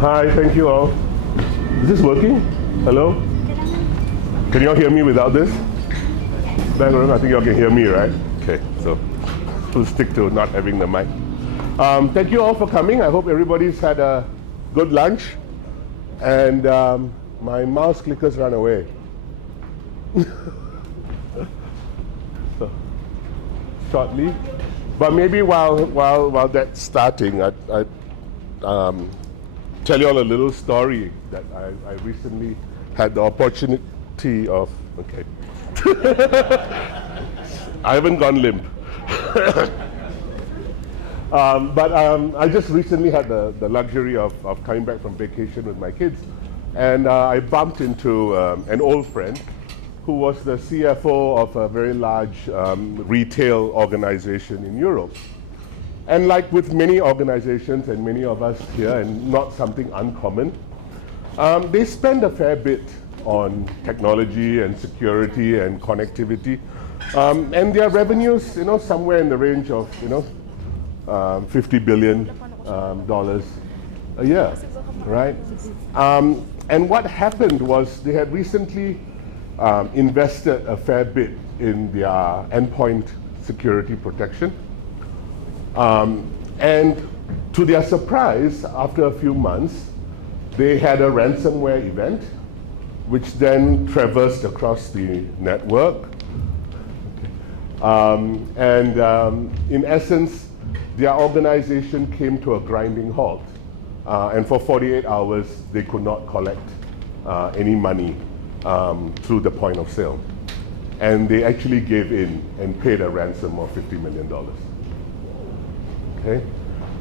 Hi, thank you all. Is this working? Hello? Can you all hear me without this? Background, I think you all can hear me, right? Okay, so we'll stick to not having the mic. Thank you all for coming. I hope everybody's had a good lunch. And my mouse clickers ran away. So, shortly. But maybe while that's starting, I tell you all a little story that I recently had the opportunity of. Okay. I haven't gone limp. But I just recently had the luxury of coming back from vacation with my kids. And I bumped into an old friend who was the CFO of a very large retail organization in Europe. And like with many organizations and many of us here, and not something uncommon, they spend a fair bit on technology and security and connectivity. And their revenues, somewhere in the range of, $50 billion a year, right? And what happened was they had recently invested a fair bit in their endpoint security protection. And to their surprise, after a few months, they had a ransomware event, which then traversed across the network. In essence, their organization came to a grinding halt. And for 48 hours, they could not collect any money through the point of sale. And they actually gave in and paid a ransom of $50 million. Okay?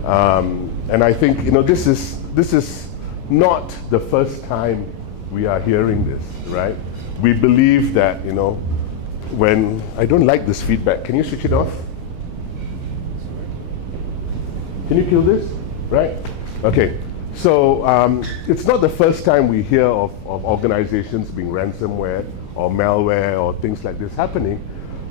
And I think, this is not the first time we are hearing this, right? We believe that, when, I don't like this feedback. Can you switch it off? Can you kill this? Right? Okay. So it's not the first time we hear of organizations being ransomware or malware or things like this happening.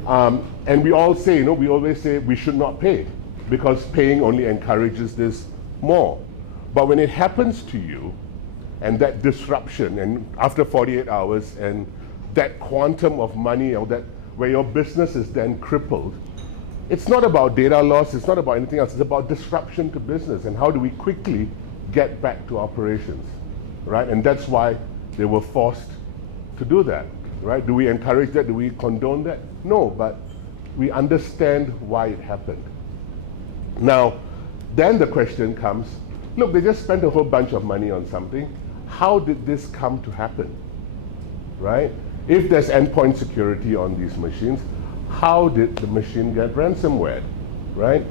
And we all say, we always say we should not pay because paying only encourages this more. But when it happens to you, and that disruption, and after 48 hours, and that quantum of money, or that where your business is then crippled, it's not about data loss, it's not about anything else, it's about disruption to business, and how do we quickly get back to operations, right? And that's why they were forced to do that, right? Do we encourage that? Do we condone that? No, but we understand why it happened. Now, then the question comes, look, they just spent a whole bunch of money on something. How did this come to happen, right? If there's endpoint security on these machines, how did the machine get ransomware, right?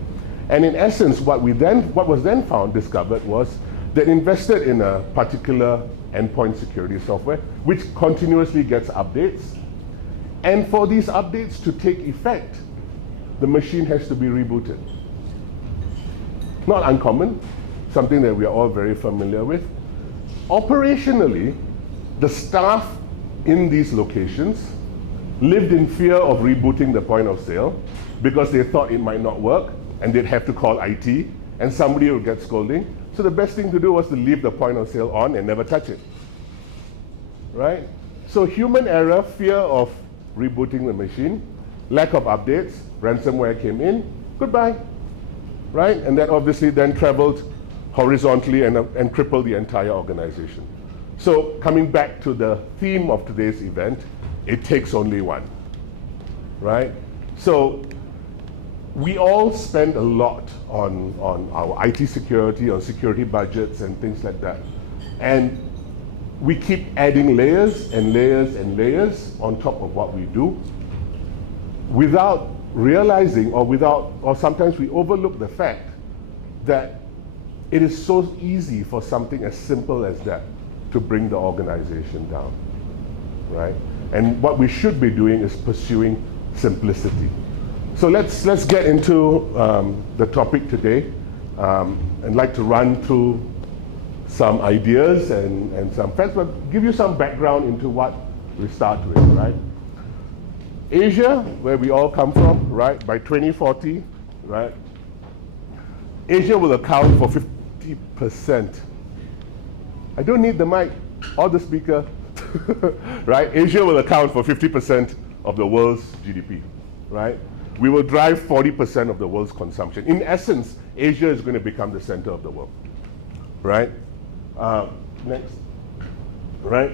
And in essence, what was then discovered was they invested in a particular endpoint security software, which continuously gets updates. And for these updates to take effect, the machine has to be rebooted. Not uncommon, something that we are all very familiar with. Operationally, the staff in these locations lived in fear of rebooting the point of sale because they thought it might not work and they'd have to call IT and somebody would get scolding. So the best thing to do was to leave the point of sale on and never touch it, right? So human error, fear of rebooting the machine, lack of updates, ransomware came in, goodbye, right? And that obviously then traveled horizontally and crippled the entire organization. So coming back to the theme of today's event, it takes only one, right? So we all spend a lot on our IT security, on security budgets and things like that. And we keep adding layers and layers and layers on top of what we do without realizing or sometimes we overlook the fact that it is so easy for something as simple as that to bring the organization down, right? And what we should be doing is pursuing simplicity. So let's get into the topic today. I'd like to run through some ideas and some facts, but give you some background into what we start with, right? Asia, where we all come from, right? By 2040, right? Asia will account for 50% I don't need the mic or the speaker, right? Asia will account for 50% of the world's GDP, right? We will drive 40% of the world's consumption. In essence, Asia is going to become the center of the world, right? Next, right?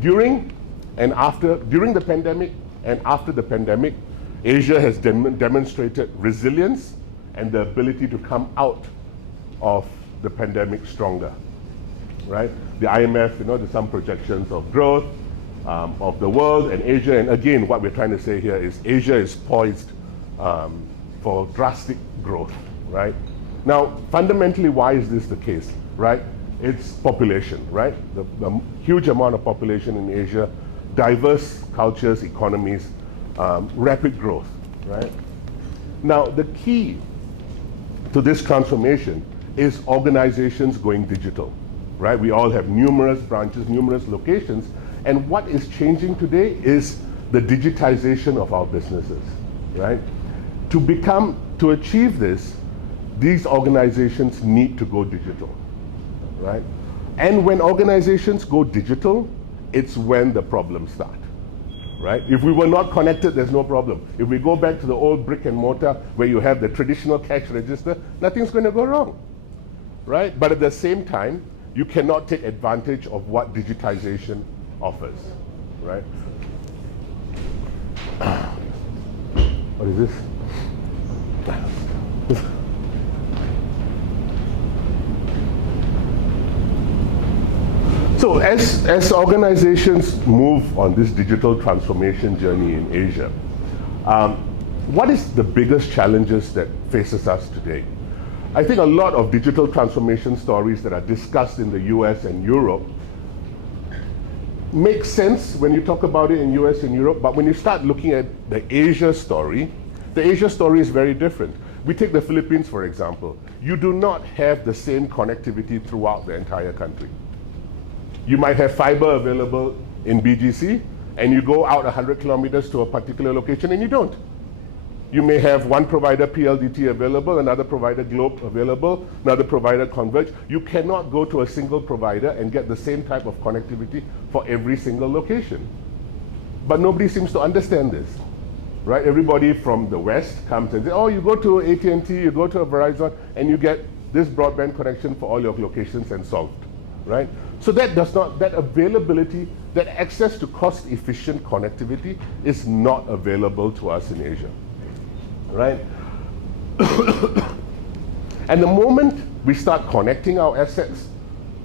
During the pandemic and after the pandemic, Asia has demonstrated resilience and the ability to come out of the pandemic stronger, right? The IMF, there's some projections of growth of the world and Asia, and again, what we're trying to say here is Asia is poised for drastic growth, right? Now, fundamentally, why is this the case, right? It's population, right? The huge amount of population in Asia, diverse cultures, economies, rapid growth, right? Now, the key to this transformation is organizations going digital, right? We all have numerous branches, numerous locations, and what is changing today is the digitization of our businesses, right? To achieve this, these organizations need to go digital, right? And when organizations go digital, it's when the problems start, right? If we were not connected, there's no problem. If we go back to the old brick and mortar where you have the traditional cash register, nothing's going to go wrong, right? But at the same time, you cannot take advantage of what digitization offers, right? What is this? So as organizations move on this digital transformation journey in Asia, what is the biggest challenges that faces us today? I think a lot of digital transformation stories that are discussed in the US and Europe make sense when you talk about it in US and Europe, but when you start looking at the Asia story is very different. We take the Philippines, for example. You do not have the same connectivity throughout the entire country. You might have fiber available in BGC, and you go out 100 kilometers to a particular location and you don't. You may have one provider PLDT available, another provider Globe available, another provider Converge. You cannot go to a single provider and get the same type of connectivity for every single location. But nobody seems to understand this, right? Everybody from the West comes and says, oh, you go to AT&T, you go to a Verizon, and you get this broadband connection for all your locations and solved, right? So that availability, that access to cost-efficient connectivity is not available to us in Asia, right? And the moment we start connecting our assets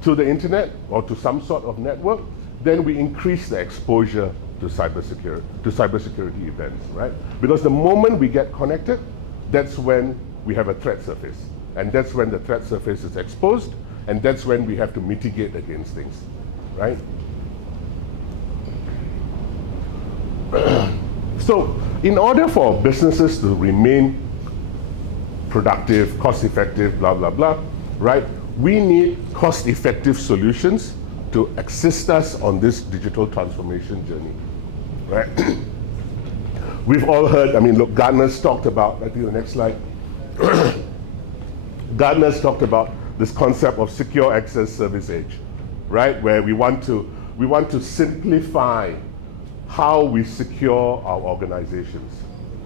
to the internet or to some sort of network, then we increase the exposure to cybersecurity events, right? Because the moment we get connected, that's when we have a threat surface. And that's when the threat surface is exposed, and that's when we have to mitigate against things, right? So in order for businesses to remain productive, cost-effective, blah, blah, blah, right, we need cost-effective solutions to assist us on this digital transformation journey, right? We've all heard, look, Gartner's talked about, I think the next slide, Gartner's talked about this concept of secure access service edge, right? Where we want to simplify how we secure our organizations,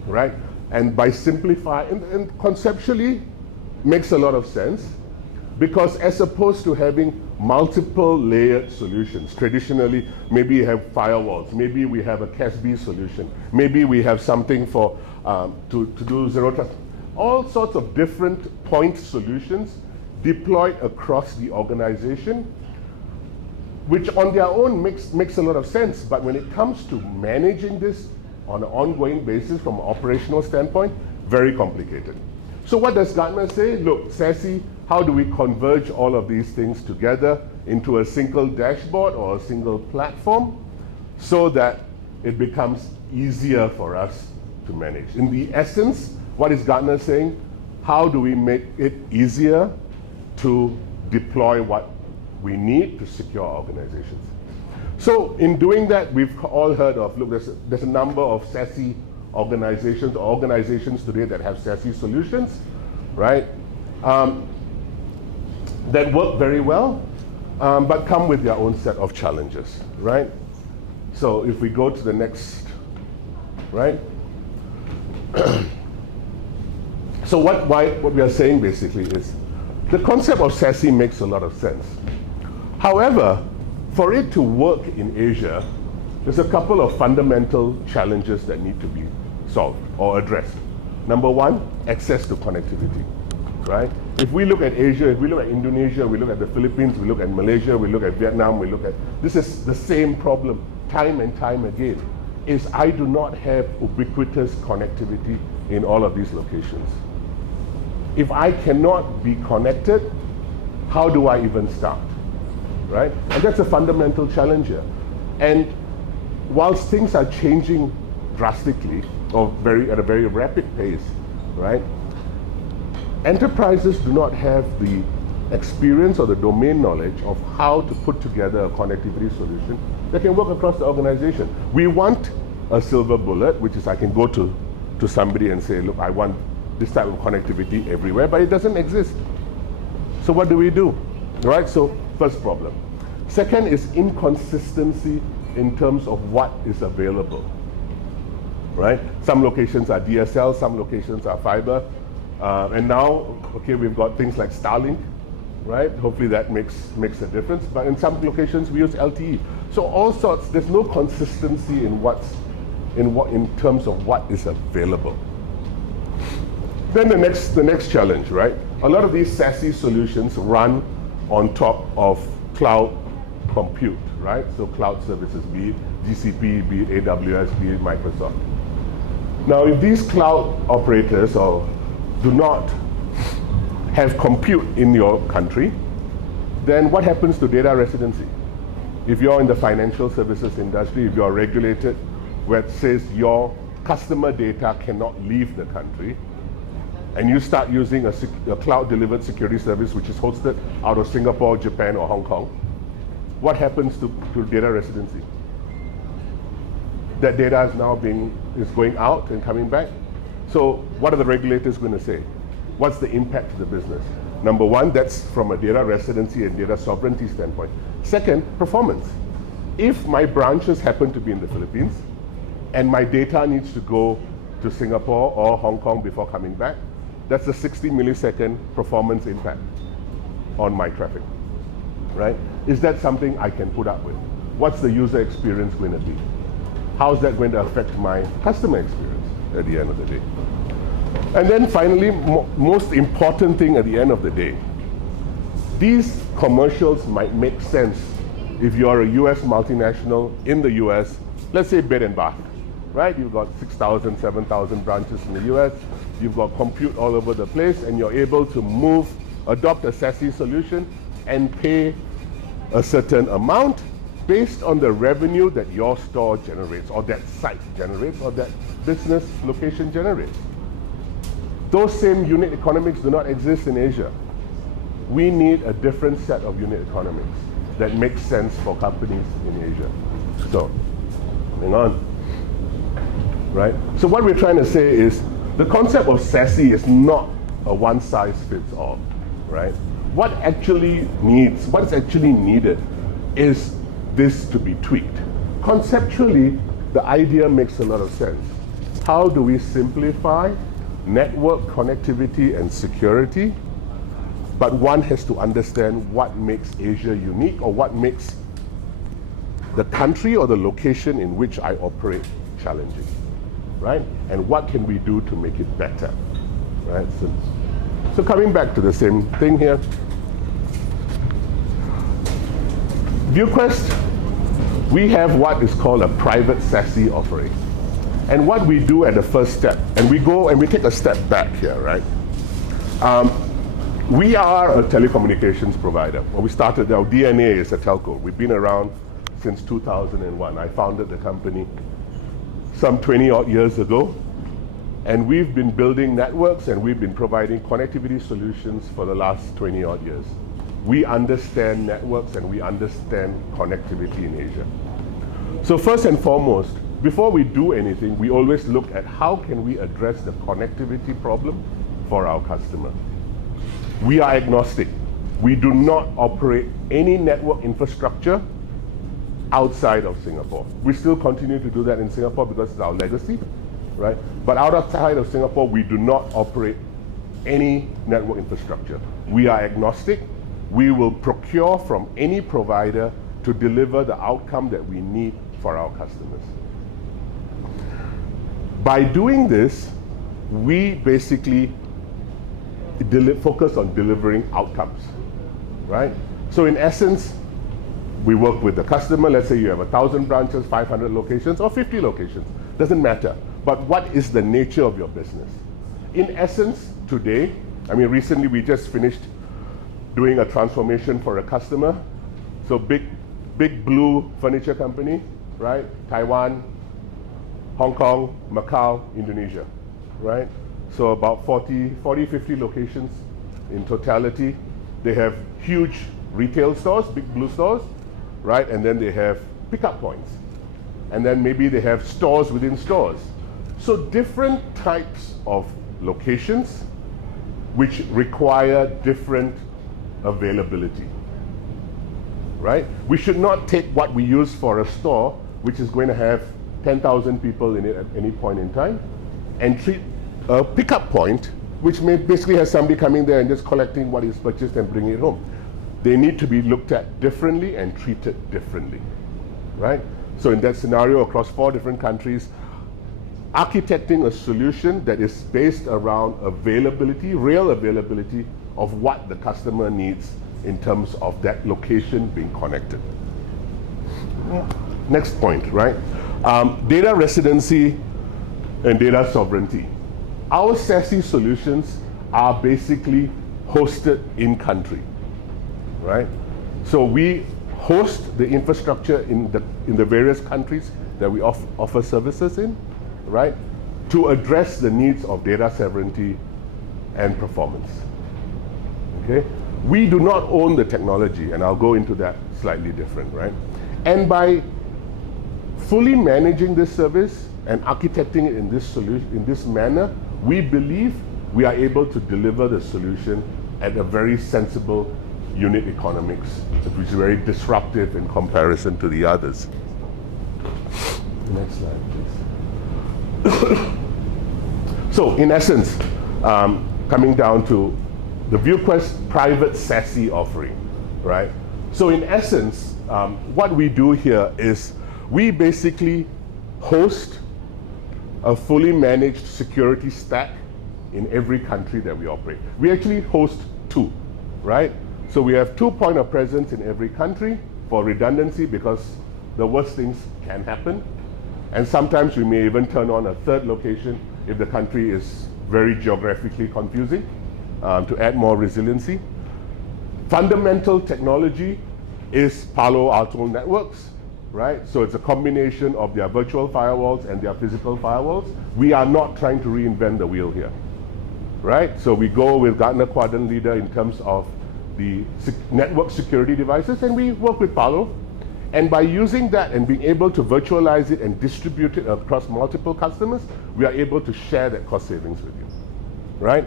right? And by simplifying, and conceptually makes a lot of sense, because as opposed to having multiple layered solutions, traditionally, maybe you have firewalls, maybe we have a CASB solution, maybe we have something for to do zero trust, all sorts of different point solutions deployed across the organization, which on their own makes a lot of sense. But when it comes to managing this on an ongoing basis from an operational standpoint, very complicated. So what does Gartner say? Look, SASE, how do we converge all of these things together into a single dashboard or a single platform so that it becomes easier for us to manage? In the essence, what is Gartner saying? How do we make it easier to deploy what we need to secure our organizations? So in doing that, we've all heard of, look, there's a number of SASE organizations, or organizations today that have SASE solutions, right? That work very well. but come with their own set of challenges, right? So if we go to the next, right? So what we are saying basically is, the concept of SASE makes a lot of sense. However, for it to work in Asia, there's a couple of fundamental challenges that need to be solved or addressed. Number one, access to connectivity, right? If we look at Asia, if we look at Indonesia, we look at the Philippines, we look at Malaysia, we look at Vietnam, this is the same problem time and time again, is I do not have ubiquitous connectivity in all of these locations. If I cannot be connected, how do I even start, right? And that's a fundamental challenge here. And whilst things are changing drastically, or at a very rapid pace, right? Enterprises do not have the experience or the domain knowledge of how to put together a connectivity solution that can work across the organization. We want a silver bullet, which is I can go to somebody and say, look, I want this type of connectivity everywhere, but it doesn't exist. So what do we do? Right, so first problem. Second is inconsistency in terms of what is available. Right? Some locations are DSL, some locations are fiber. And now, okay, we've got things like Starlink, right? Hopefully that makes a difference. But in some locations we use LTE. So all sorts, there's no consistency in terms of what is available. Then the next challenge, right? A lot of these SASE solutions run on top of cloud compute, right? So cloud services, be it GCP, be it AWS, be it Microsoft. Now, if these cloud operators do not have compute in your country, then what happens to data residency? If you're in the financial services industry, if you're regulated, where it says your customer data cannot leave the country, and you start using a cloud-delivered security service which is hosted out of Singapore, Japan, or Hong Kong, what happens to data residency? That data is now going out and coming back. So what are the regulators going to say? What's the impact to the business? Number one, that's from a data residency and data sovereignty standpoint. Second, performance. If my branches happen to be in the Philippines and my data needs to go to Singapore or Hong Kong before coming back, that's a 60 millisecond performance impact on my traffic, right? Is that something I can put up with? What's the user experience going to be? How's that going to affect my customer experience at the end of the day? And then finally, most important thing at the end of the day, these commercials might make sense if you're a US multinational in the US, let's say Bed and Bath, right? You've got 6,000, 7,000 branches in the US, you've got compute all over the place, and you're able to adopt a SASE solution and pay a certain amount based on the revenue that your store generates, or that site generates, or that business location generates. Those same unit economics do not exist in Asia. We need a different set of unit economics that makes sense for companies in Asia. So, hang on. Right? So what we're trying to say is, the concept of SASE is not a one-size-fits-all, right? What's actually needed is this to be tweaked. Conceptually, the idea makes a lot of sense. How do we simplify network connectivity and security? But one has to understand what makes Asia unique, or what makes the country or the location in which I operate challenging, right? And what can we do to make it better, right? So coming back to the same thing here. ViewQuest, we have what is called a private SASE offering. And what we do at the first step, and we go and we take a step back here, right? We are a telecommunications provider. Well, we started, our DNA is a telco. We've been around since 2001. I founded the company some 20 odd years ago. And we've been building networks and we've been providing connectivity solutions for the last 20 odd years. We understand networks and we understand connectivity in Asia. So first and foremost, before we do anything, we always look at how can we address the connectivity problem for our customer. We are agnostic. We do not operate any network infrastructure outside of Singapore. We still continue to do that in Singapore because it's our legacy, right? But outside of Singapore, we do not operate any network infrastructure. We are agnostic. We will procure from any provider to deliver the outcome that we need for our customers. By doing this, we basically focus on delivering outcomes, right? So in essence, we work with the customer. Let's say you have 1,000 branches, 500 locations, or 50 locations. Doesn't matter. But what is the nature of your business? In essence, today, recently we just finished doing a transformation for a customer. So big blue furniture company, right? Taiwan, Hong Kong, Macau, Indonesia, right? So about 40, 50 locations in totality. They have huge retail stores, big blue stores, right? And then they have pickup points. And then maybe they have stores within stores. So different types of locations which require different availability, right? We should not take what we use for a store, which is going to have 10,000 people in it at any point in time, and treat a pickup point, which may basically has somebody coming there and just collecting what is purchased and bringing it home. They need to be looked at differently and treated differently, right? So in that scenario, across 4 different countries, architecting a solution that is based around availability, real availability of what the customer needs in terms of that location being connected. Next point, right? Data residency and data sovereignty. Our SASE solutions are basically hosted in country, right? So we host the infrastructure in the various countries that we offer services in, right? To address the needs of data sovereignty and performance, okay? We do not own the technology, and I'll go into that slightly different, right? And by fully managing this service and architecting it in this manner, we believe we are able to deliver the solution at a very sensible unit economics, which is very disruptive in comparison to the others. Next slide, please. So, in essence, coming down to the ViewQuest private SASE offering, right? So, in essence, what we do here is we basically host a fully managed security stack in every country that we operate. We actually host 2, right? So we have 2 points of presence in every country for redundancy, because the worst things can happen. And sometimes we may even turn on a 3rd location if the country is very geographically confusing, to add more resiliency. Fundamental technology is Palo Alto Networks, right? So it's a combination of their virtual firewalls and their physical firewalls. We are not trying to reinvent the wheel here, right? So we go with Gartner Quadrant Leader in terms of the network security devices, and we work with Palo. And by using that and being able to virtualize it and distribute it across multiple customers, we are able to share that cost savings with you, right?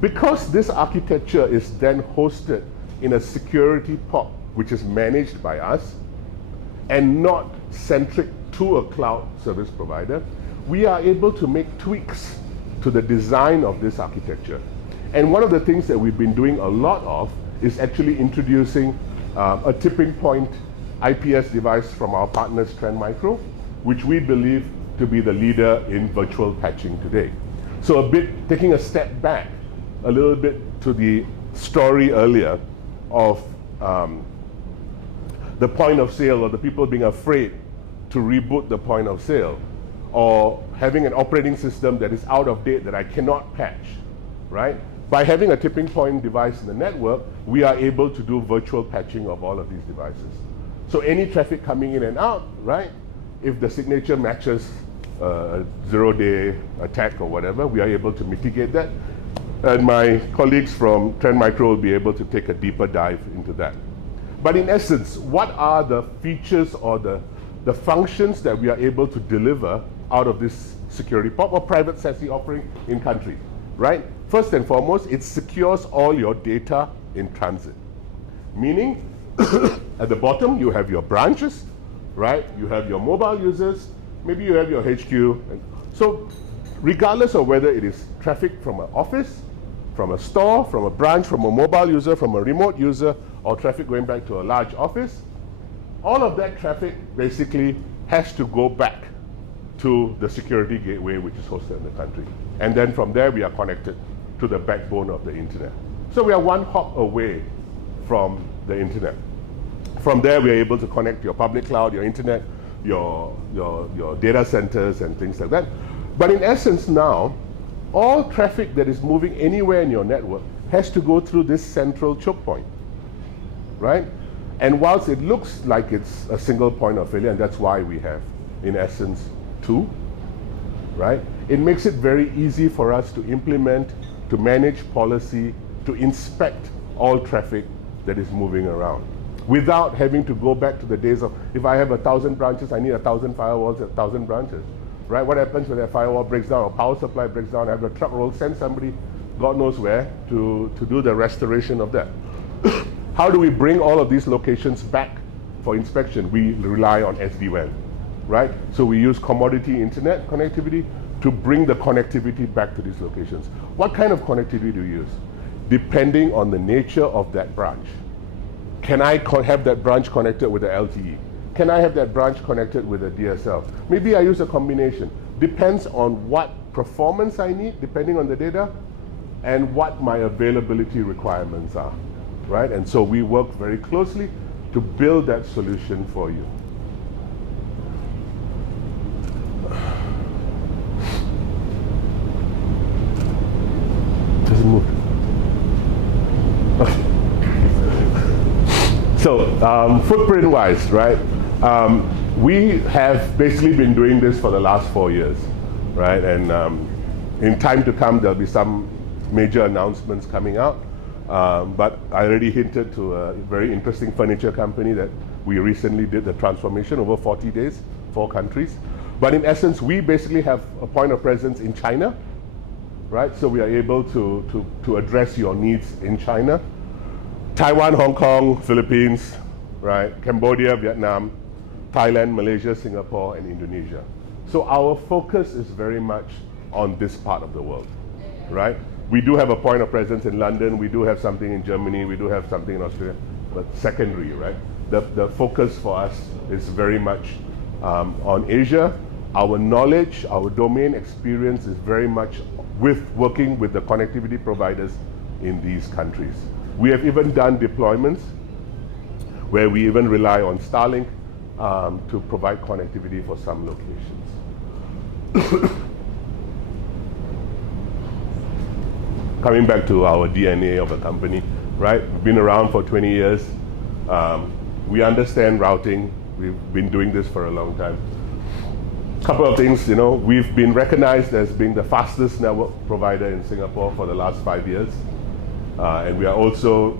Because this architecture is then hosted in a security pod, which is managed by us, and not centric to a cloud service provider, we are able to make tweaks to the design of this architecture. And one of the things that we've been doing a lot of is actually introducing a tipping point IPS device from our partners Trend Micro, which we believe to be the leader in virtual patching today. So a bit taking a step back, a little bit to the story earlier of the point of sale, or the people being afraid to reboot the point of sale, or having an operating system that is out of date that I cannot patch, right? By having a tipping point device in the network, we are able to do virtual patching of all of these devices. So any traffic coming in and out, right? If the signature matches a 0-day attack or whatever, we are able to mitigate that. And my colleagues from Trend Micro will be able to take a deeper dive into that. But in essence, what are the features or the functions that we are able to deliver out of this security pop or private SASE offering in country, right? First and foremost, it secures all your data in transit, Meaning, at the bottom, you have your branches, right? You have your mobile users, maybe you have your HQ. And so regardless of whether it is traffic from an office, from a store, from a branch, from a mobile user, from a remote user, or traffic going back to a large office, all of that traffic basically has to go back to the security gateway which is hosted in the country. And then from there we are connected to the backbone of the internet. So we are one hop away from the internet. From there we are able to connect your public cloud, your internet, your data centers and things like that. But in essence now, all traffic that is moving anywhere in your network has to go through this central choke point, right? And whilst it looks like it's a single point of failure, and that's why we have, in essence, two, right? It makes it very easy for us to implement, to manage policy, to inspect all traffic that is moving around, without having to go back to the days of, if I have 1,000 branches, I need 1,000 firewalls at 1,000 branches, right? What happens when that firewall breaks down or power supply breaks down? I have a truck roll, send somebody, God knows where, to do the restoration of that. How do we bring all of these locations back for inspection? We rely on SD-WAN, right? So we use commodity internet connectivity to bring the connectivity back to these locations. What kind of connectivity do you use? Depending on the nature of that branch. Can I have that branch connected with the LTE? Can I have that branch connected with a DSL? Maybe I use a combination. Depends on what performance I need, depending on the data, and what my availability requirements are, right? And so we work very closely to build that solution for you. Doesn't move. Okay. So footprint-wise, right? We have basically been doing this for the last 4 years, right? And in time to come, there'll be some major announcements coming out. But I already hinted to a very interesting furniture company that we recently did the transformation over 40 days, 4 countries. But in essence, we basically have a point of presence in China, right? So we are able to address your needs in China. Taiwan, Hong Kong, Philippines, right? Cambodia, Vietnam, Thailand, Malaysia, Singapore, and Indonesia. So our focus is very much on this part of the world, right? We do have a point of presence in London, we do have something in Germany, we do have something in Australia, but secondary, right? The focus for us is very much on Asia. Our knowledge, our domain experience is very much with working with the connectivity providers in these countries. We have even done deployments where we even rely on Starlink to provide connectivity for some locations. Coming back to our DNA of a company, right? We've been around for 20 years. We understand routing. We've been doing this for a long time. Couple of things, we've been recognized as being the fastest network provider in Singapore for the last 5 years. And we are also,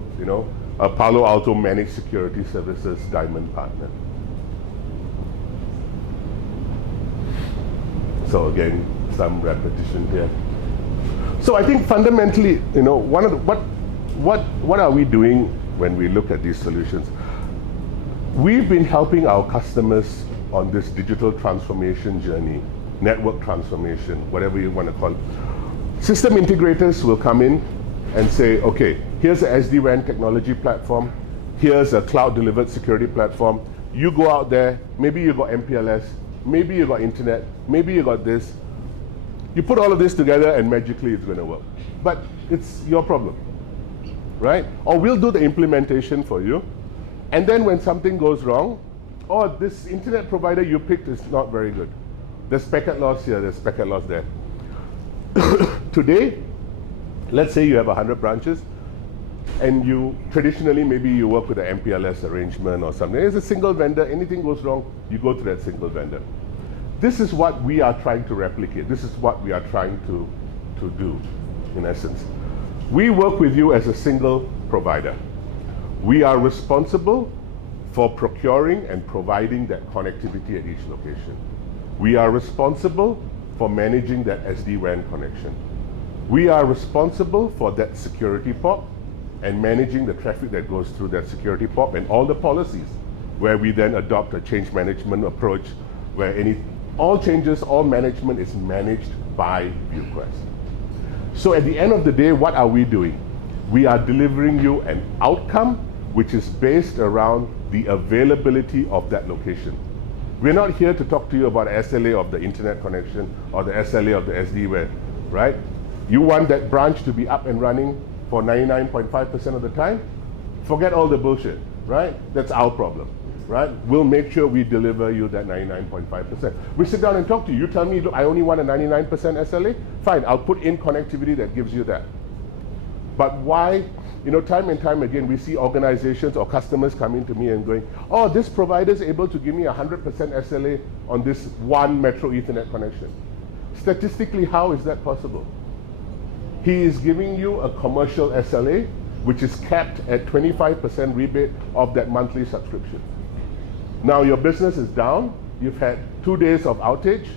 a Palo Alto Managed Security Services Diamond Partner. So again, some repetition here. So I think fundamentally, what are we doing when we look at these solutions? We've been helping our customers on this digital transformation journey, network transformation, whatever you want to call it. System integrators will come in and say, okay, here's a SD-WAN technology platform, here's a cloud-delivered security platform. You go out there, maybe you got MPLS, maybe you got internet, maybe you got this. You put all of this together and magically it's going to work. But it's your problem, right? Or we'll do the implementation for you. And then when something goes wrong, oh, this internet provider you picked is not very good. There's packet loss here, there's packet loss there. Today, let's say you have 100 branches, and traditionally maybe you work with an MPLS arrangement or something. It's a single vendor, anything goes wrong, you go to that single vendor. This is what we are trying to replicate. This is what we are trying to do, in essence. We work with you as a single provider. We are responsible for procuring and providing that connectivity at each location. We are responsible for managing that SD-WAN connection. We are responsible for that security port. and managing the traffic that goes through that security pop and all the policies, where we then adopt a change management approach where all changes, all management is managed by ViewQuest. So at the end of the day, what are we doing? We are delivering you an outcome which is based around the availability of that location. We're not here to talk to you about SLA of the internet connection or the SLA of the SD-WAN, right? You want that branch to be up and running for 99.5% of the time? Forget all the bullshit, right? That's our problem, right? We'll make sure we deliver you that 99.5%. We sit down and talk to you. You tell me, look, I only want a 99% SLA? Fine, I'll put in connectivity that gives you that. But why? Time and time again, we see organizations or customers coming to me and going, oh, this provider is able to give me 100% SLA on this one Metro Ethernet connection. Statistically, how is that possible? He is giving you a commercial SLA, which is capped at 25% rebate of that monthly subscription. Now your business is down, you've had 2 days of outage,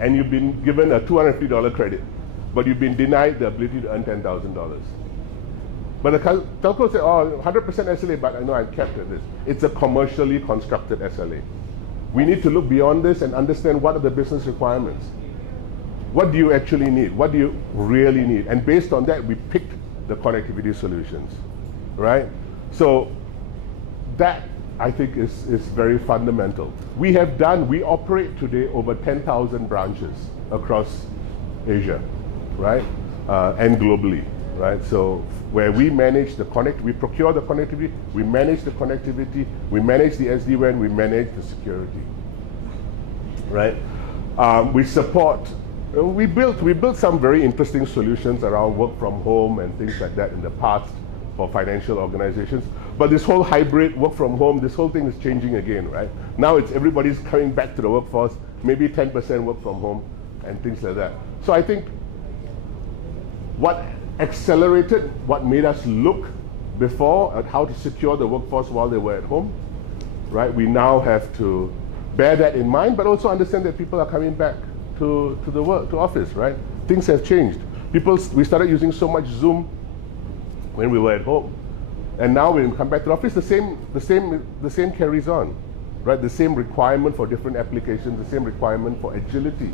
and you've been given a $250 credit, but you've been denied the ability to earn $10,000. But the telco said, oh, 100% SLA, but I know I'm capped at this. It's a commercially constructed SLA. We need to look beyond this and understand what are the business requirements. What do you actually need? What do you really need? And based on that, we picked the connectivity solutions, right? So that, I think, is very fundamental. We operate today over 10,000 branches across Asia, right? And globally, right? So where we manage the we procure the connectivity, we manage the connectivity, we manage the SD-WAN, we manage the security, right? We built some very interesting solutions around work from home and things like that in the past for financial organizations. But this whole hybrid work from home, this whole thing is changing again, right? Now everybody's coming back to the workforce, maybe 10% work from home and things like that. So I think what accelerated, what made us look before at how to secure the workforce while they were at home, right? We now have to bear that in mind, but also understand that people are coming back to office, right? Things have changed. We started using so much Zoom when we were at home, and now when we come back to office, the same carries on, right? The same requirement for different applications, the same requirement for agility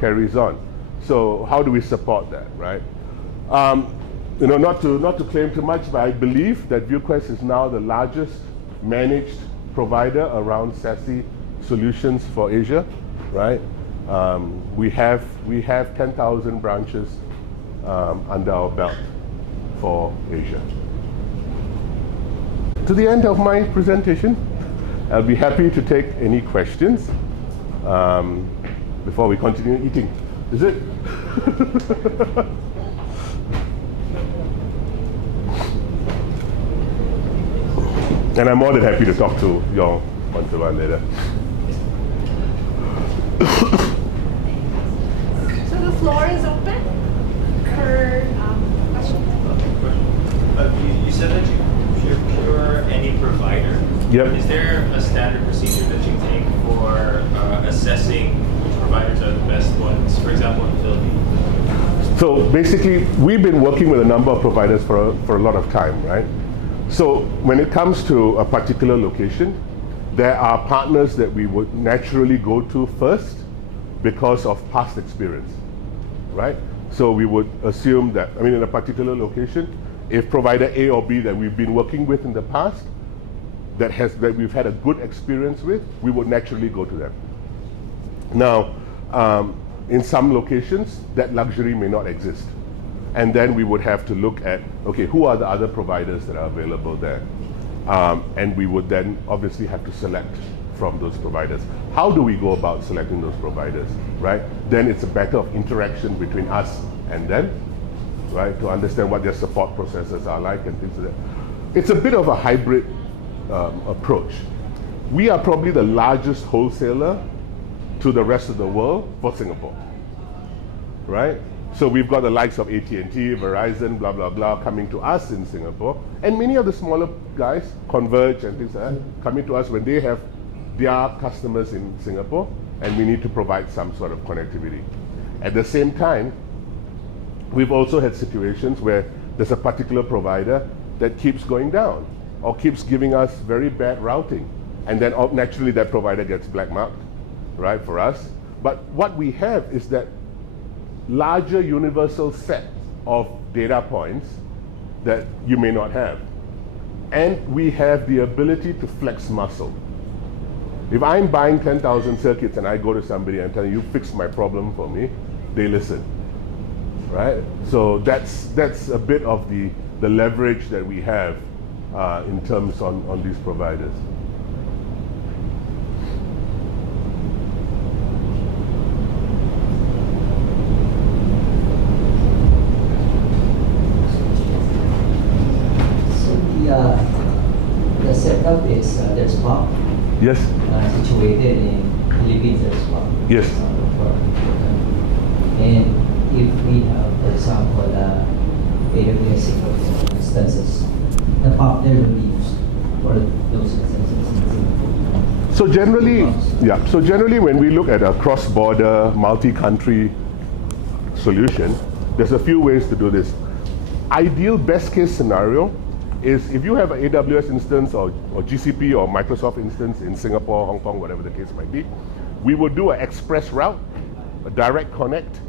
carries on. So how do we support that, right? Not to claim too much, but I believe that ViewQuest is now the largest managed provider around SASE solutions for Asia, right? We have 10,000 branches under our belt for Asia. To the end of my presentation, I'll be happy to take any questions before we continue eating. Is it? And I'm more than happy to talk to you all one-to-one later. So the floor is open for questions. You said that you procure any provider. Yep. Is there a standard procedure that you take for assessing which providers are the best ones, for example, in the Philippines? So basically, we've been working with a number of providers for a lot of time, right? So when it comes to a particular location, there are partners that we would naturally go to first because of past experience, right? So we would assume that, in a particular location, if provider A or B that we've been working with in the past, that we've had a good experience with, we would naturally go to them. Now, in some locations, that luxury may not exist. And then we would have to look at, okay, who are the other providers that are available there? And we would then obviously have to select from those providers. How do we go about selecting those providers, right? Then it's a matter of interaction between us and them, right? To understand what their support processes are like and things like that. It's a bit of a hybrid approach. We are probably the largest wholesaler to the rest of the world for Singapore, right? So we've got the likes of AT&T, Verizon, blah, blah, blah, coming to us in Singapore. And many of the smaller guys, Converge and things like that, coming to us when they have their customers in Singapore, and we need to provide some sort of connectivity. At the same time, we've also had situations where there's a particular provider that keeps going down or keeps giving us very bad routing. And then naturally that provider gets black marked, right, for us. But what we have is that larger universal set of data points that you may not have. And we have the ability to flex muscle. If I'm buying 10,000 circuits and I go to somebody and tell you fix my problem for me, they listen, right? So that's a bit of the leverage that we have in terms on these providers. The setup is there's POP Yes. situated in Philippines as well. Yes. And if we have, for example, AWS instances, the POP there will be used for those instances. So generally, when we look at a cross-border, multi-country solution, there's a few ways to do this. Ideal best-case scenario is if you have an AWS instance or GCP or Microsoft instance in Singapore, Hong Kong, whatever the case might be, we will do an express route, a direct connect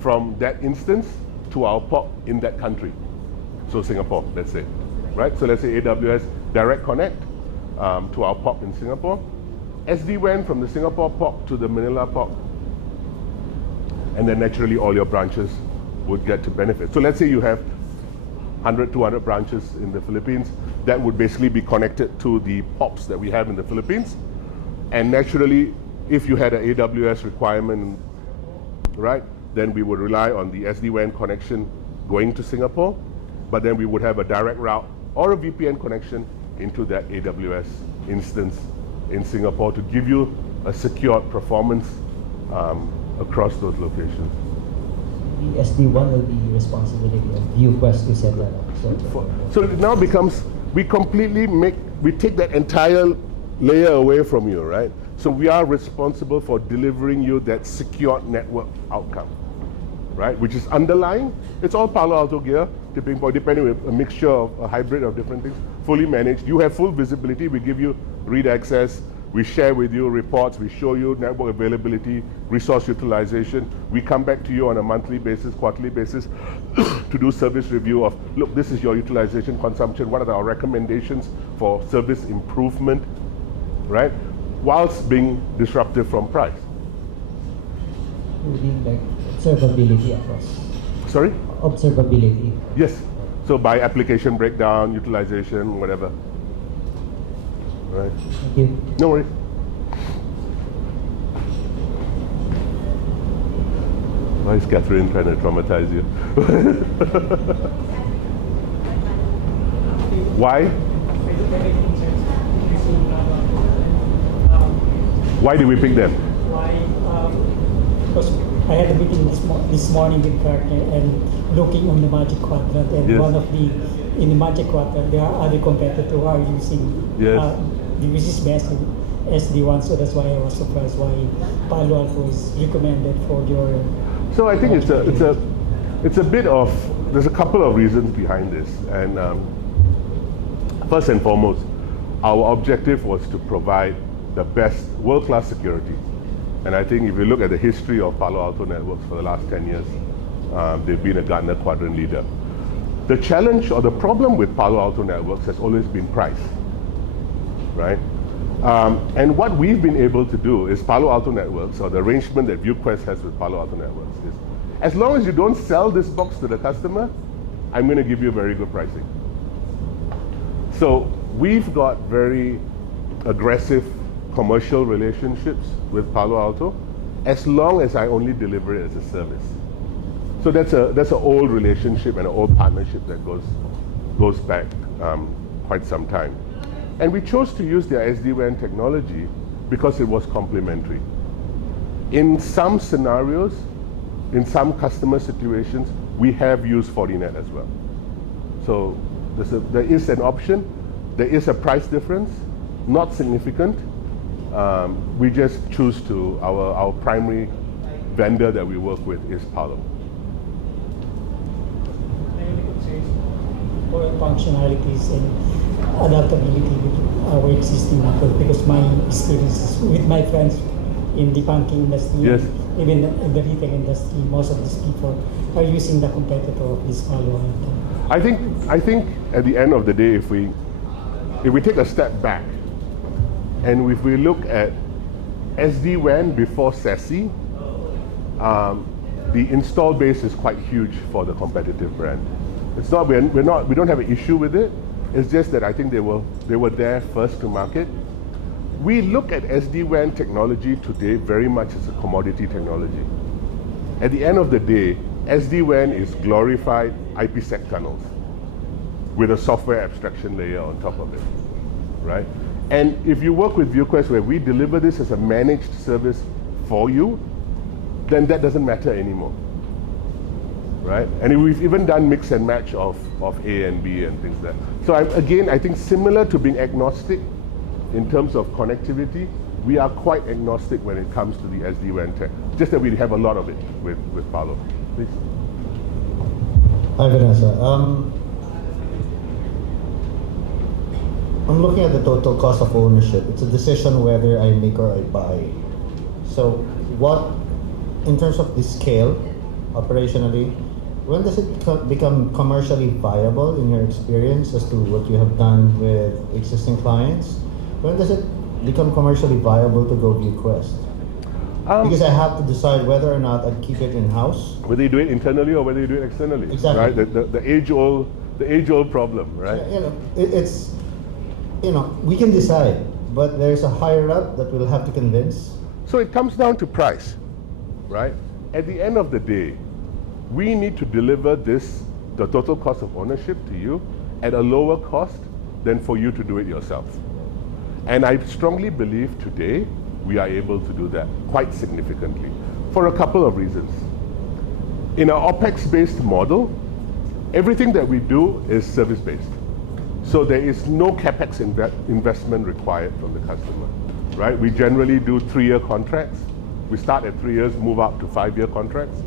from that instance to our POP in that country. So Singapore, let's say, right? So let's say AWS direct connect to our POP in Singapore, SD-WAN from the Singapore POP to the Manila POP, and then naturally all your branches would get to benefit. So let's say you have 100, 200 branches in the Philippines, that would basically be connected to the POPs that we have in the Philippines. And naturally, if you had an AWS requirement, right, then we would rely on the SD-WAN connection going to Singapore, but then we would have a direct route or a VPN connection into that AWS instance in Singapore to give you a secured performance across those locations. The SD1 will be responsibility of ViewQuest to set that up. So it now becomes, we take that entire layer away from you, right? So we are responsible for delivering you that secure network outcome, right? Which is underlying. It's all Palo Alto gear, tipping point, depending on a mixture of a hybrid of different things, fully managed. You have full visibility. We give you read access. We share with you reports, we show you network availability, resource utilization. We come back to you on a monthly basis, quarterly basis to do service review of, look, this is your utilization consumption, what are our recommendations for service improvement, right? Whilst being disruptive from price. Including like observability across. Sorry? Observability. Yes, so by application breakdown, utilization, whatever. Right. Thank you. No worries. Why is Catherine trying to traumatize you? Why? Why did we pick them? Because I had a meeting this morning with Gartner and looking on the Magic Quadrant, and Yes. one of in the Magic Quadrant, there are other competitors who are using Yes. this is best in SD1, so that's why I was surprised why Palo Alto is recommended for your. So I think it's a bit of, there's a couple of reasons behind this, and first and foremost, our objective was to provide the best world-class security. And I think if you look at the history of Palo Alto Networks for the last 10 years, they've been a Gartner Quadrant leader. The challenge or the problem with Palo Alto Networks has always been price, right? And what we've been able to do is Palo Alto Networks, or the arrangement that ViewQuest has with Palo Alto Networks, is as long as you don't sell this box to the customer, I'm going to give you very good pricing. So we've got very aggressive commercial relationships with Palo Alto, as long as I only deliver it as a service. So that's an old relationship and an old partnership that goes back quite some time. And we chose to use their SD-WAN technology because it was complementary. In some scenarios, in some customer situations, we have used Fortinet as well. So there is an option, there is a price difference, not significant. We just choose to, our primary vendor that we work with is Palo. or functionalities and adaptability with our existing network. Because my experiences with my friends in the banking industry, Yes. even in the retail industry, most of these people are using the competitor of this Palo Alto. I think at the end of the day, if we take a step back and if we look at SD-WAN before SASE, the install base is quite huge for the competitive brand. It's not we don't have an issue with it. It's just that I think they were there first to market. We look at SD-WAN technology today very much as a commodity technology. At the end of the day, SD-WAN is glorified IPsec tunnels with a software abstraction layer on top of it, right? And if you work with ViewQuest where we deliver this as a managed service for you, then that doesn't matter anymore, right? And we've even done mix and match of A and B and things like that. So I think similar to being agnostic in terms of connectivity, we are quite agnostic when it comes to the SD-WAN tech. Just that we have a lot of it with Palo. Please. Hi, Vanessa. I'm looking at the total cost of ownership. It's a decision whether I make or I buy. So what, in terms of the scale, operationally, when does it become commercially viable in your experience as to what you have done with existing clients? When does it become commercially viable to go ViewQuest? Because I have to decide whether or not I'd keep it in-house. Whether you do it internally or whether you do it externally. Exactly. Right? The age-old problem, right? It's, we can decide, but there's a higher up that we'll have to convince. So it comes down to price, right? At the end of the day, we need to deliver the total cost of ownership to you at a lower cost than for you to do it yourself. And I strongly believe today we are able to do that quite significantly for a couple of reasons. In our OPEX-based model, everything that we do is service-based. So there is no CapEx investment required from the customer, right? We generally do 3-year contracts. We start at 3 years, move up to 5-year contracts,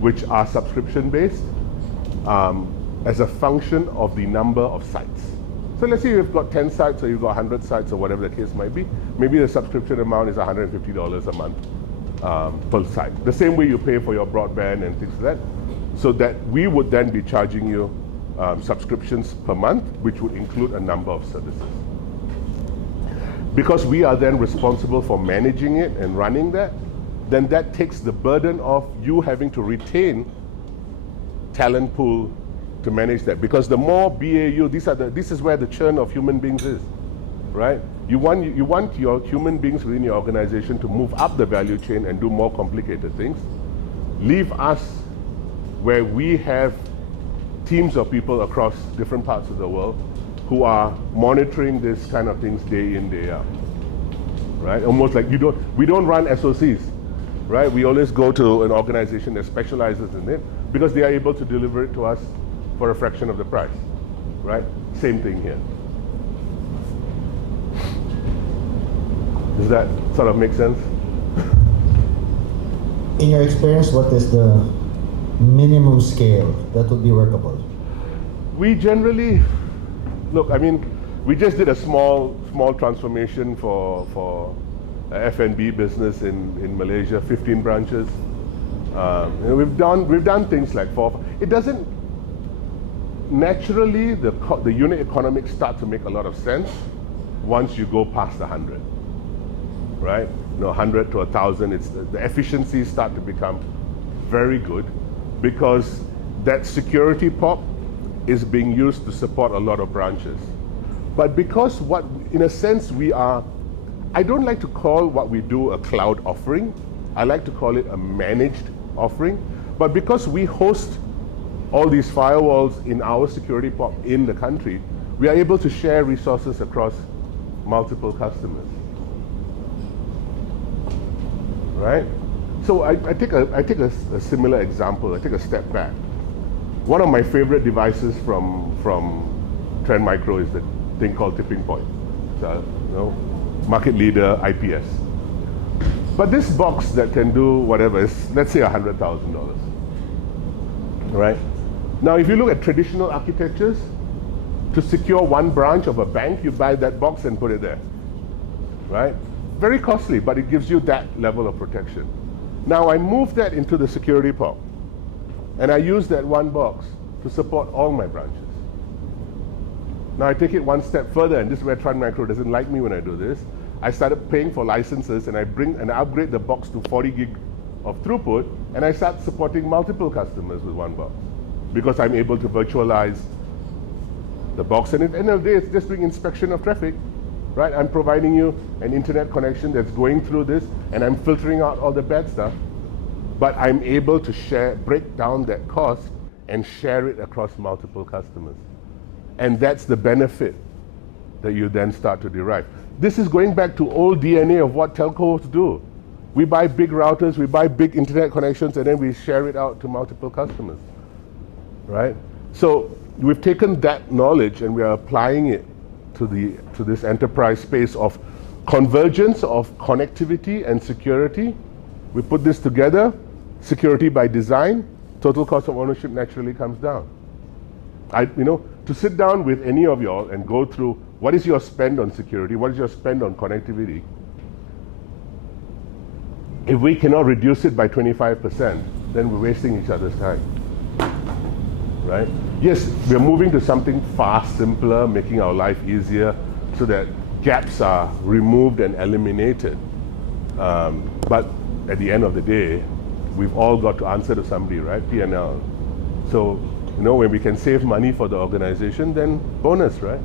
which are subscription-based as a function of the number of sites. So let's say you've got 10 sites or you've got 100 sites or whatever the case might be. Maybe the subscription amount is $150 a month per site. The same way you pay for your broadband and things like that. So that we would then be charging you subscriptions per month, which would include a number of services. Because we are then responsible for managing it and running that, then that takes the burden of you having to retain talent pool to manage that. Because the more BAU, this is where the churn of human beings is, right? You want your human beings within your organization to move up the value chain and do more complicated things. Leave us where we have teams of people across different parts of the world who are monitoring this kind of things day in, day out, right? Almost like we don't run SOCs, right? We always go to an organization that specializes in it because they are able to deliver it to us for a fraction of the price, right? Same thing here. Does that sort of make sense? In your experience, what is the minimum scale that would be workable? We generally, look, I mean, we just did a small transformation for F&B business in Malaysia, 15 branches. And we've done things like it doesn't, naturally the unit economics start to make a lot of sense once you go past 100, right? 100 to 1,000, the efficiencies start to become very good because that security POP is being used to support a lot of branches. But because in a sense I don't like to call what we do a cloud offering. I like to call it a managed offering. But because we host all these firewalls in our security POP in the country, we are able to share resources across multiple customers, right? So I take a similar example. I take a step back. One of my favorite devices from Trend Micro is the thing called Tipping Point. So, market leader IPS. But this box that can do whatever is, let's say, $100,000, right? Now, if you look at traditional architectures, To secure one branch of a bank, you buy that box and put it there, right? Very costly, but it gives you that level of protection. Now I move that into the security POP, and I use that one box to support all my branches. Now I take it one step further, and this is where Trend Micro doesn't like me when I do this. I started paying for licenses, and I upgrade the box to 40 gig of throughput, and I start supporting multiple customers with one box because I'm able to virtualize the box. And at the end of the day, it's just doing inspection of traffic, right? I'm providing you an internet connection that's going through this, and I'm filtering out all the bad stuff, but I'm able to break down that cost and share it across multiple customers. And that's the benefit that you then start to derive. This is going back to old DNA of what telcos do. We buy big routers, we buy big internet connections, and then we share it out to multiple customers, right? So we've taken that knowledge and we are applying it to this enterprise space of convergence of connectivity and security. We put this together, security by design, total cost of ownership naturally comes down. To sit down with any of y'all and go through what is your spend on security, what is your spend on connectivity. If we cannot reduce it by 25%, then we're wasting each other's time, right? Yes, we're moving to something far simpler, making our life easier so that gaps are removed and eliminated. But at the end of the day, we've all got to answer to somebody, right? P&L. So, when we can save money for the organization, then bonus, right?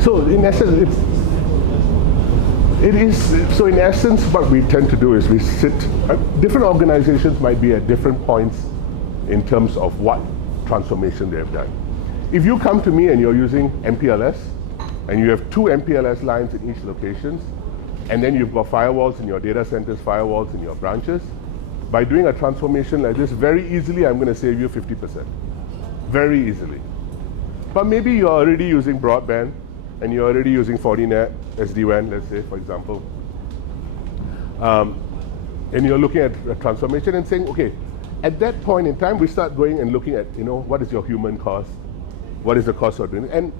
So in essence, so in essence, what we tend to do is we sit, different organizations might be at different points in terms of what transformation they've done. If you come to me and you're using MPLS, and you have 2 MPLS lines in each location, and then you've got firewalls in your data centers, firewalls in your branches, by doing a transformation like this, very easily I'm going to save you 50%. Very easily. But maybe you're already using broadband, and you're already using Fortinet, SD-WAN, let's say, for example. And you're looking at a transformation and saying, okay, at that point in time, we start going and looking at, what is your human cost? What is the cost of doing it?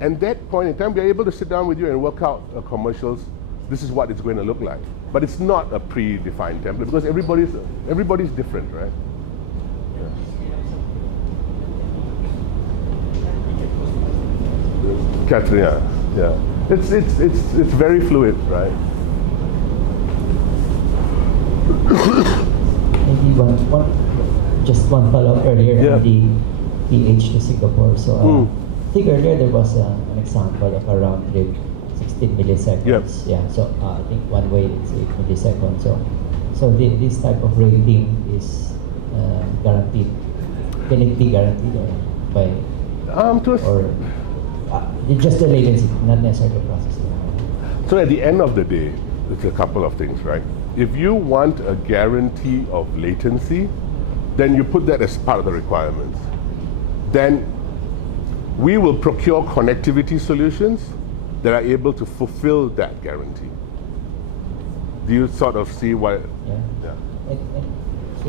And that point in time, we're able to sit down with you and work out commercials. This is what it's going to look like. But it's not a predefined template because everybody's different, right? Yeah. Catherine, yeah. It's very fluid, right? Maybe just one follow-up earlier on the PH to Singapore. So I think earlier there was an example of a round trip, 16 milliseconds. Yep. Yeah. So I think one way it's 8 milliseconds. So this type of rating is guaranteed. Can it be guaranteed by just the latency, not necessarily the processing? So at the end of the day, it's a couple of things, right? If you want a guarantee of latency, then you put that as part of the requirements. Then we will procure connectivity solutions that are able to fulfill that guarantee. Do you sort of see why? Yeah. So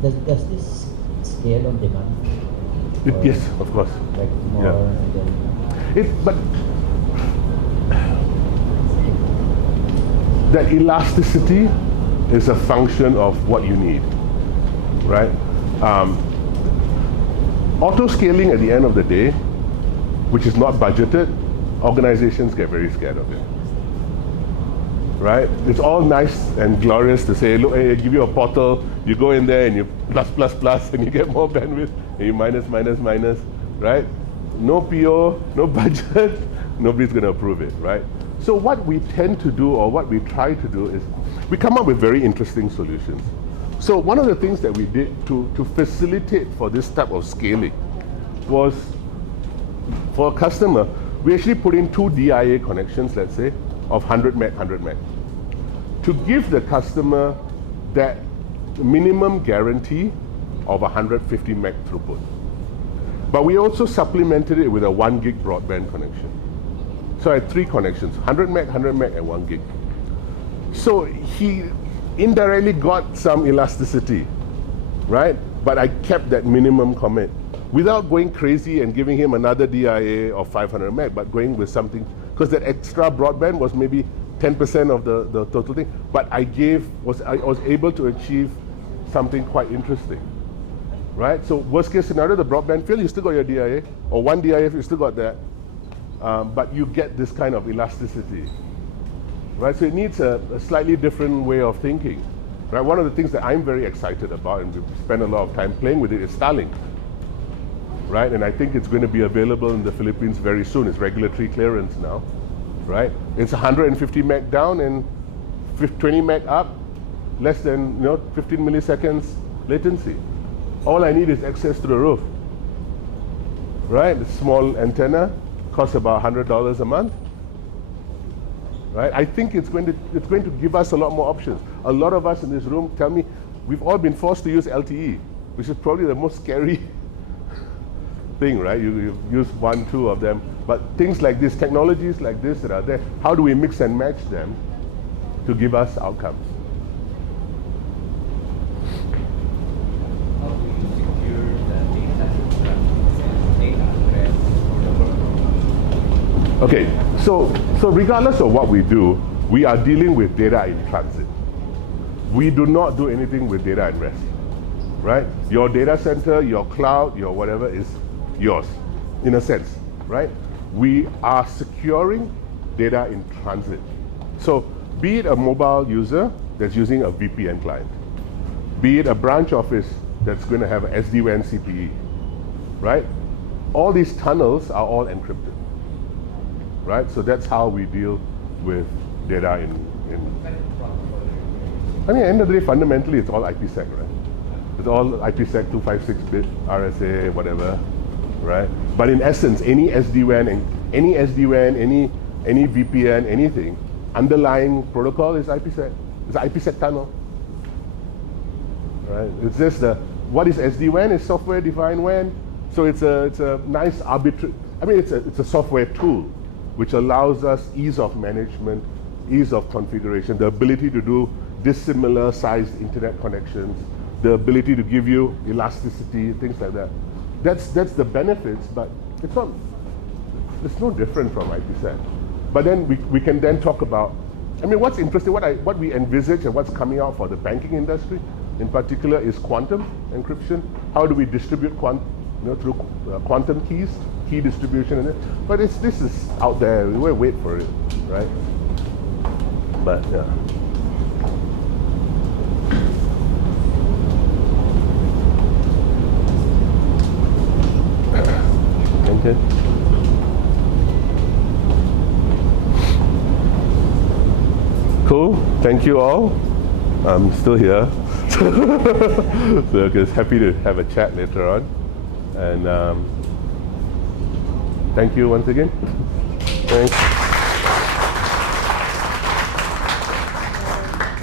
does this scale on demand? Yes, of course. Like more But that elasticity is a function of what you need, right? Auto scaling at the end of the day, which is not budgeted, organizations get very scared of it, right? It's all nice and glorious to say, look, I give you a portal, you go in there and you plus, and you get more bandwidth, and you minus, right? No PO, no budget, nobody's going to approve it, right? So what we tend to do, or what we try to do, is we come up with very interesting solutions. So one of the things that we did to facilitate for this type of scaling was, for a customer, we actually put in 2 DIA connections, let's say, of 100 meg, to give the customer that minimum guarantee of 150 meg throughput. But we also supplemented it with a 1 gig broadband connection. So I had 3 connections, 100 meg, 100 meg, and 1 gig. So he indirectly got some elasticity, right? But I kept that minimum commit without going crazy and giving him another DIA of 500 meg, but going with something, because that extra broadband was maybe 10% of the total thing. But I was able to achieve something quite interesting, right? So worst case scenario, the broadband failed, you still got your DIA, or 1 DIA if you still got that, but you get this kind of elasticity, right? So it needs a slightly different way of thinking, right? One of the things that I'm very excited about, and we've spent a lot of time playing with it, is Starlink, right? And I think it's going to be available in the Philippines very soon. It's regulatory clearance now, right? It's 150 meg down and 20 meg up, less than 15 milliseconds latency. All I need is access to the roof, right? The small antenna costs about $100 a month, right? I think it's going to give us a lot more options. A lot of us in this room tell me we've all been forced to use LTE, which is probably the most scary thing, right? You use 1, 2 of them, but things like this, technologies like this that are there, how do we mix and match them to give us outcomes? How do you secure the data address or the Okay, so regardless of what we do, we are dealing with data in transit. We do not do anything with data at rest, right? Your data center, your cloud, your whatever is yours, in a sense, right? We are securing data in transit. So be it a mobile user that's using a VPN client, be it a branch office that's going to have an SD-WAN CPE, right? All these tunnels are all encrypted, right? So that's how we deal with data in I mean, at the end of the day, fundamentally, it's all IPsec, right? It's all IPsec 256-bit, RSA, whatever, right? But in essence, any SD-WAN, any VPN, anything, underlying protocol is IPsec. It's an IPsec tunnel, right? It's just what is SD-WAN? It's software-defined WAN. So it's a nice arbitrary. I mean, it's a software tool which allows us ease of management, ease of configuration, the ability to do dissimilar sized internet connections, the ability to give you elasticity, things like that. That's the benefits, but it's no different from IPsec. But then we can then talk about, I mean, what's interesting, what we envisage and what's coming out for the banking industry in particular is quantum encryption. How do we distribute through quantum keys, key distribution, but this is out there. We'll wait for it, right? But yeah. Okay. Cool. Thank you all. I'm still here. So just happy to have a chat later on. And thank you once again. Thanks.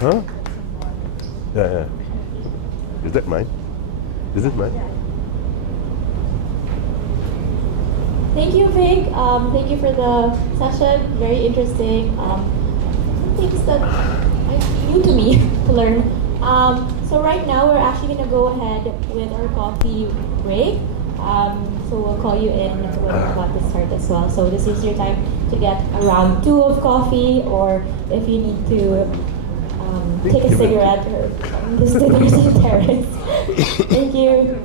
Huh? Yeah. Is that mine? Is this mine? Thank you, Vic. Thank you for the session. Very interesting. Things that are new to me to learn. So right now we're actually going to go ahead with our coffee break. So we'll call you in when we're about to start as well. So this is your time to get a round 2 of coffee, or if you need to take a cigarette or just to the terrace. Thank you.